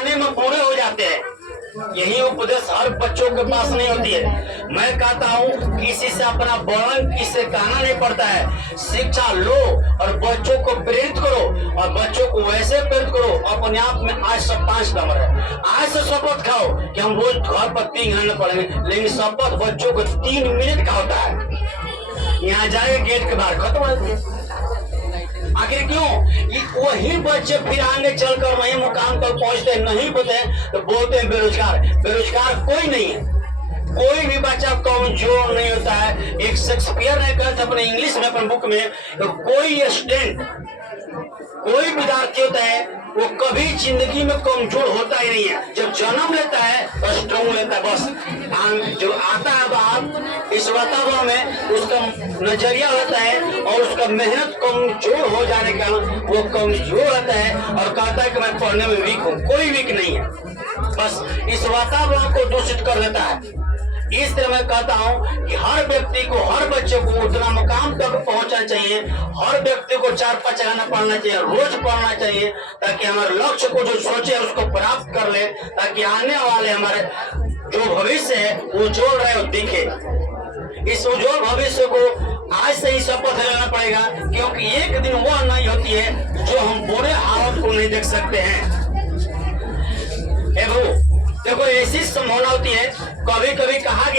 सिखाने में पूरे हो जाते हैं। यही उपदेश हर बच्चों के पास नहीं होती है। मैं कहता हूँ किसी से अपना वर्णन किसी कहना नहीं पड़ता है। शिक्षा लो और बच्चों को प्रेरित करो और बच्चों को वैसे प्रेरित करो। अपने आप में आज सब 5 नंबर है। आज से शपथ खाओ कि हम रोज घर पर 3 घंटे पढ़ेंगे, लेकिन शपथ बच्चों को 3 मिनट का होता है। यहाँ जाए गेट के बाहर खत्म हो जाती है। आखिर क्यों? वही बच्चे फिर आगे चलकर वही मुकाम पर पहुंचते नहीं होते हैं तो बोलते हैं बेरोजगार। बेरोजगार कोई नहीं है, कोई भी बच्चा कमजोर नहीं होता है। एक शेक्सपियर ने कहा था अपने इंग्लिश में अपने बुक में, तो कोई स्टूडेंट कोई विद्यार्थी होता है वो कभी जिंदगी में कमजोर होता ही नहीं है। जब जन्म लेता है तो स्ट्रॉन्ग लेता है। बस जो आता है बाहर इस वातावरण में उसका नजरिया होता है और उसका मेहनत कमजोर हो जाने का वो कमजोर रहता है और कहता है कि मैं पढ़ने में वीक हूँ। कोई वीक नहीं है, बस इस वातावरण को दूषित कर देता है। इस तरह मैं कहता हूँ कि हर व्यक्ति को, हर बच्चे को उतना मुकाम तक पहुंचना चाहिए। हर व्यक्ति को 4-5 घंटा पढ़ना चाहिए, रोज पढ़ना चाहिए, ताकि हमारे लक्ष्य को जो सोचे उसको प्राप्त कर ले, ताकि आने वाले हमारे जो भविष्य है उज्जवल रहे और दिखे। इस उज्जवल भविष्य को आज से ही शपथ लेना पड़ेगा, क्योंकि एक दिन वह नहीं होती है जो हम बुरे हालत को नहीं देख सकते हैं। देखो ऐसी संभावना होती है, कभी कभी कहा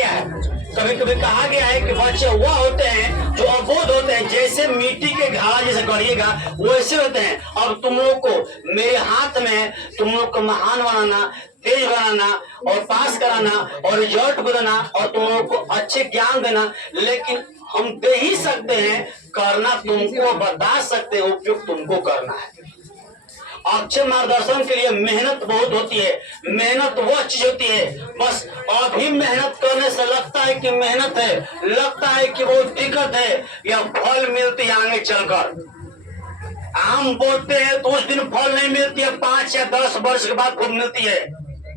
गया है कि बच्चे वह होते हैं जो अबोध होते हैं, जैसे मिट्टी के घड़ा जैसे गढ़िएगा वैसे होते हैं। अब तुम लोग को मेरे हाथ में तुम लोग को महान बनाना, तेज बनाना और पास कराना और रिजल्ट बनाना और तुम लोग को अच्छे ज्ञान देना, लेकिन हम दे ही सकते हैं, करना तुमको बता सकते हैं, उपयोग तुमको करना है। अच्छे मार्गदर्शन के लिए मेहनत बहुत होती है। मेहनत वह चीज होती है, बस अभी मेहनत करने से लगता है कि मेहनत है, लगता है कि वो दिक्कत है, या फल मिलती है आगे चलकर। आम बोलते हैं तो उस दिन फल नहीं मिलती है, 5 या 10 वर्ष के बाद फल मिलती है।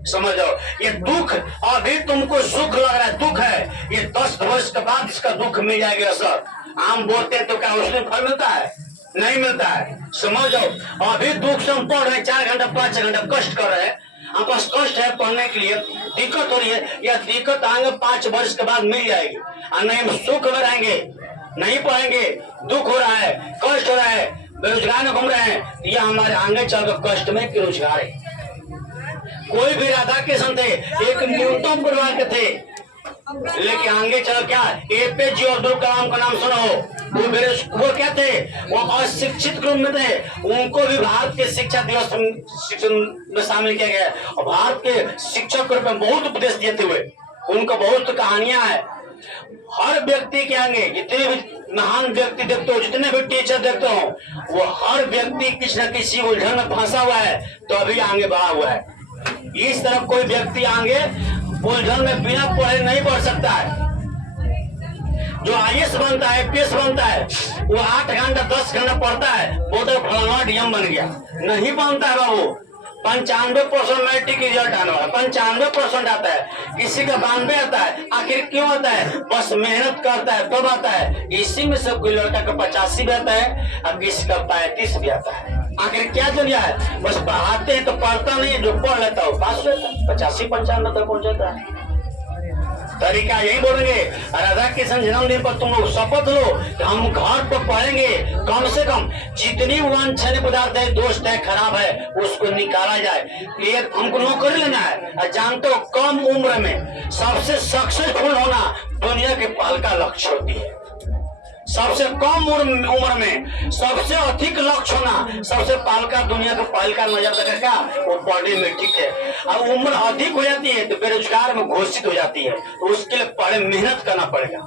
समझ जाओ, ये दुख अभी तुमको सुख लग रहा है, दुख है, ये 10 वर्ष के बाद इसका दुख मिल जाएगा सर। आम बोलते हैं तो क्या उस दिन फल मिलता है? नहीं मिलता है। समझ जाओ, अभी दुख से हम पढ़ रहे हैं, 4 घंटा 5 घंटा कष्ट कर रहे हैं, हम पास कष्ट है, पढ़ने के लिए दिक्कत हो रही है, या दिक्कत आएंगे 5 वर्ष के बाद मिल जाएगी। और नहीं हम सुख में रहेंगे, नहीं पढ़ेंगे, दुख हो रहा है, कष्ट हो रहा है, बेरोजगार में घूम रहे हैं, यह हमारे आगे चलकर कष्ट में कि रोजगार है। कोई भी राधा कृष्ण थे, एक न्यूनतम परिवार के थे, लेकिन आगे चल क्या, APJ अब्दुल कलाम का नाम सुनो। वो क्या थे? वो अशिक्षित ग्रुप में थे, उनको भी भारत के शिक्षा दिवस शिक्षण में शामिल किया गया और भारत के शिक्षक के रूप में बहुत उपदेश देते हुए उनको बहुत कहानियां है। हर व्यक्ति के आगे जितने भी महान व्यक्ति देखते हो, जितने भी टीचर देखते हो, वो हर व्यक्ति किसी न किसी उलझन में फंसा हुआ है तो अभी आगे बढ़ा हुआ है। इस तरह कोई व्यक्ति आगे उलझन में बिना पढ़े नहीं बढ़ सकता है। जो IAS बनता है, APS बनता है, वो 8 घंटा 10 घंटा पढ़ता है, वो तो फलाना DM बन गया। नहीं बनता है बाबू। 95% मैट्रिक रिजल्ट आने वाला, 95% आता है, किसी का 92 आता है। आखिर क्यों आता है? बस मेहनत करता है तब आता है। इसी में से कोई लड़का का 85 भी आता है और किसी का 35 भी आता है। आखिर क्या दुनिया है? बस पढ़ाते हैं तो पढ़ता नहीं, जो पढ़ लेता है पास लेता है, 85-95 तक पहुंच जाता है। तरीका यही बोलेंगे। राधा कृष्ण जन्मदिन पर तुम लोग शपथ लो कि हम घर पर पढ़ेंगे, कम से कम जितनी वांछनीय पदार्थ है, दोस्त है, खराब है, उसको निकाला जाए। ये हमको नौकरी लेना है। जानते हो, कम उम्र में सबसे सक्सेसफुल होना दुनिया के पहल का लक्ष्य होती है। सबसे कम उम्र में सबसे अधिक लक्ष्य होना, सबसे पहल का दुनिया का पहल का नजर तक क्या वो पढ़ने में ठीक है। अब उम्र अधिक हो जाती है तो बेरोजगार में घोषित हो जाती है, तो उसके लिए पढ़े मेहनत करना पड़ेगा,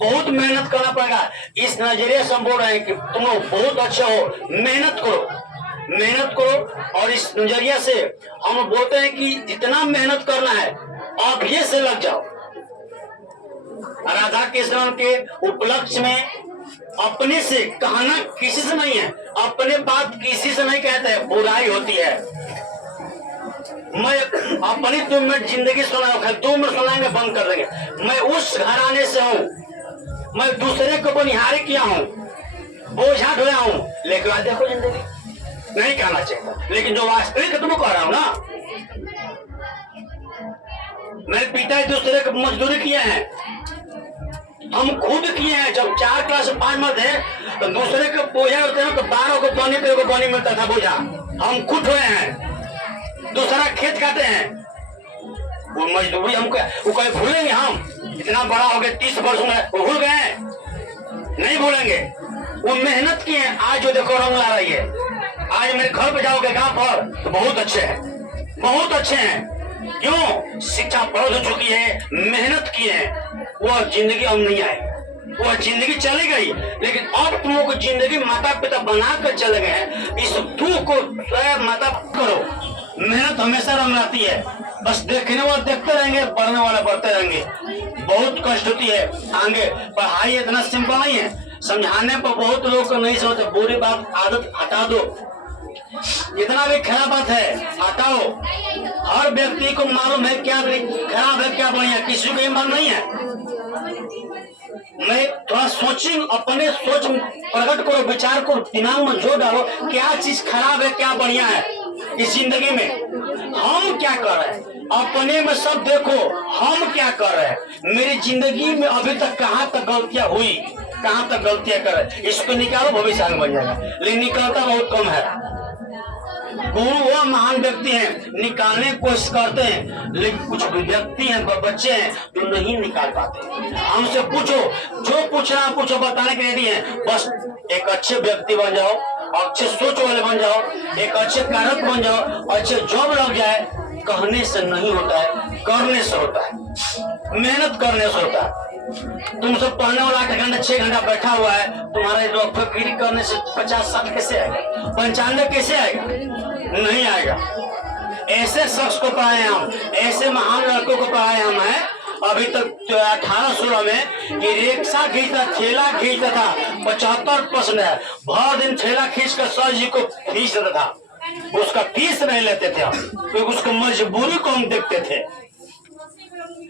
बहुत मेहनत करना पड़ेगा। इस नजरिए से हम बोल रहे हैं कि तुम लोग बहुत अच्छे हो, मेहनत करो, मेहनत करो। और इस नजरिया से हम बोलते हैं कि जितना मेहनत करना है अभी से लग जाओ। राधा कृष्ण के उपलक्ष्य में अपने से कहना किसी से नहीं है, अपने बात किसी से नहीं कहते हैं, बुराई होती है। मैं अपनी 2 मिनट जिंदगी सुनाऊंगा, 2 मिनट सुनाएंगे बंद कर देंगे। मैं उस घराने से हूँ, मैं दूसरे को बनिहारी किया हूँ, बोझा ढोया हूँ, लेकिन आज देखो जिंदगी नहीं कहना चाहिए, लेकिन जो वास्तविक तुमको कह रहा हूं ना, मेरे पिता दूसरे को मजदूरी किए हैं, हम खुद किए हैं। जब 4 क्लास 5 में थे तो दूसरे के बोझा होते हैं तो 12 को पानी पे को पानी मिलता था बोझा, हम खुद हुए हैं। दूसरा खेत खाते हैं, वो मजदूरी हमको वो कहीं भूलेंगे? हम इतना बड़ा हो गए 30 वर्ष में, वो भूल गए? नहीं भूलेंगे। वो मेहनत किए हैं, आज जो देखो रंग ला रही है। आज मेरे घर पे जाओगे गांव पर तो बहुत अच्छे हैं, बहुत अच्छे हैं। क्यों? शिक्षा बढ़ हो चुकी है, मेहनत किए हैं। वो जिंदगी अब नहीं आएगी, वो जिंदगी चली गई, लेकिन अब तुम लोग जिंदगी माता पिता बना कर चले गए हैं। इस दुख को स्वयं माता करो। मेहनत हमेशा रंग लाती है, बस देखने वाले देखते रहेंगे, पढ़ने वाले पढ़ते रहेंगे। बहुत कष्ट होती है आगे। पढ़ाई इतना सिंपल नहीं है, समझाने पर बहुत लोग को नहीं समझते। बुरी बात आदत हटा दो, जितना भी खराब बात है हटाओ। हर व्यक्ति को मालूम है क्या खराब है क्या बढ़िया, किसी को ये मालूम नहीं है। मैं थोड़ा सोचिंग, अपने सोच प्रकट करो, विचार करो, दिमाग में जोड़ डालो, क्या चीज खराब है क्या बढ़िया है इस जिंदगी में। हम क्या कर रहे हैं अपने में सब देखो, हम क्या कर रहे हैं मेरी जिंदगी में अभी तक, कहाँ तक गलतियां हुई, कहाँ तक गलतियां कर रहे, इसको निकालो, भविष्य आगे बन जाएगा। लेकिन निकलता बहुत कम है। गुरु वो महान व्यक्ति हैं, निकालने की कोशिश करते हैं, लेकिन कुछ व्यक्ति हैं, बच्चे हैं जो नहीं निकाल पाते। हमसे पूछो, जो पूछना पूछो, बताने के रेडी हैं। बस एक अच्छे व्यक्ति बन जाओ, अच्छे सोच वाले बन जाओ, एक अच्छे कारक बन जाओ, अच्छे जॉब लग जाए। कहने से नहीं होता है, करने से होता है, मेहनत करने से होता है। तुमसे पढ़ने वाला 8 घंटा 6 घंटा बैठा हुआ है, तुम्हारे डॉक्टरगिरी करने से 50-60 कैसे आएगा, 95 कैसे आएगा? नहीं आएगा। ऐसे शख्स को पढ़ाए हम, ऐसे महान लड़कों को पढ़ाए हम हैं। अभी तक 18-16 में कि रिक्शा खींचता, ठेला खींचता था, 75% है। भर दिन ठेला खींच कर सर जी को खींच देता था, उसका फीस नहीं लेते थे हम, क्योंकि उसको मजबूरी को हम देखते थे।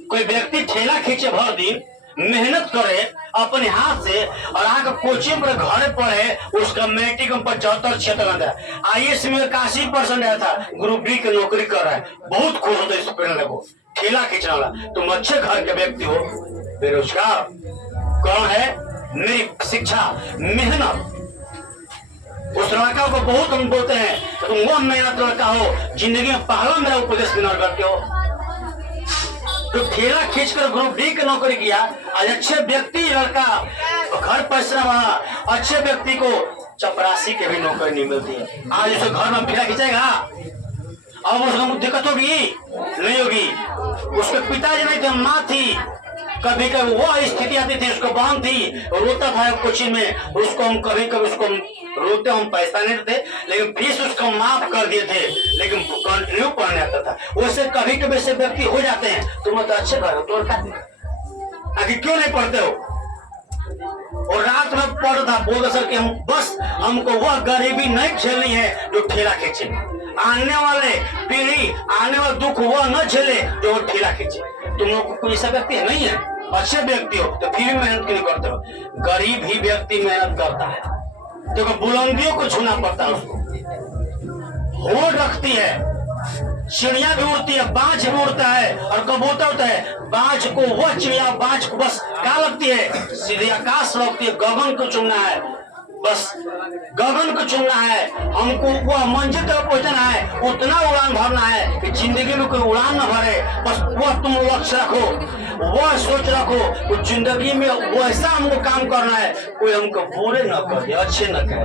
कोई व्यक्ति ठेला खींचे भर दिन, मेहनत करे अपने हाथ से और आकर कोचिंग पर घर पढ़े, उसका मैट्रिक में 75-76 IAS में 81% आया था, ग्रुप डी की नौकरी कर रहा है। बहुत खुश होता है इसको पढ़ने को। ठेला खींचने वाला, तुम अच्छे घर के व्यक्ति हो, बेरोजगार कौन है? मेरी शिक्षा, मेहनत। उस लड़का को बहुत हम बोलते हैं तुम वो मेहनत लड़का हो, जिंदगी में पहला मेरा उपदेश बिना करते हो। जो ठेला खींचकर ग्रुप डी की नौकरी किया, आज अच्छे व्यक्ति लड़का, घर परिश्रम वाला अच्छे व्यक्ति को चपरासी के भी नौकरी नहीं मिलती है। आज उसे घर में ठेला खींचेगा, अब उसको दिक्कत होगी? नहीं होगी। उसके पिताजी नहीं थे, माँ थी। कभी कभी वो स्थिति आती थी, उसको बहन थी, रोता था कोचिंग में, उसको हम कभी कभी उसको रोते, हम पैसा नहीं देते, लेकिन फीस उसको माफ कर दिए थे, लेकिन कंटिन्यू पढ़ने आता था। वैसे कभी कभी ऐसे व्यक्ति हो जाते हैं। तुम तो अच्छे घर हो, तो आगे क्यों नहीं पढ़ते हो? और रात में पढ़ता था, बोलते सर कि हम बस हमको वह गरीबी नहीं झेलनी है जो ठेला खींचे, आने वाले पीढ़ी, आने वाला दुख वह न झेले जो ठेला खींचे। तुम लोग को कोई ऐसा व्यक्ति है नहीं है? अच्छे व्यक्ति हो तो फिर भी मेहनत क्यों करते हो? गरीब ही व्यक्ति मेहनत करता है, क्योंकि बुलंदियों को छूना पड़ता है। उसको होड़ रखती है, चिड़िया भी उड़ती है, बाज भी उड़ता है और कबूतर होता है। बाज को वह चिड़िया, बाज को बस क्या लगती है? सीधे आकाश लगती है। गगन को चुनना है, बस गगन को चुनना है। हमको वह मंजिल तक पहुंचना है, उतना उड़ान भरना है कि जिंदगी में कोई उड़ान न भरे। बस वह तुम लक्ष्य रखो, वह सोच रखो कि जिंदगी में वैसा हमको काम करना है, कोई हमको बुरे न कहे, अच्छे न कहे,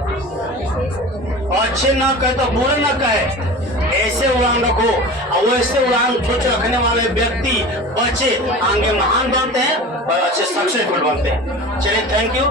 अच्छे न कहे तो बुरे न कहे। ऐसे उड़ान रखो, और वैसे उड़ान सोच रखने वाले व्यक्ति बच्चे आगे महान बनते हैं और अच्छे सक्सेसफुल बनते हैं। चलिए, थैंक यू।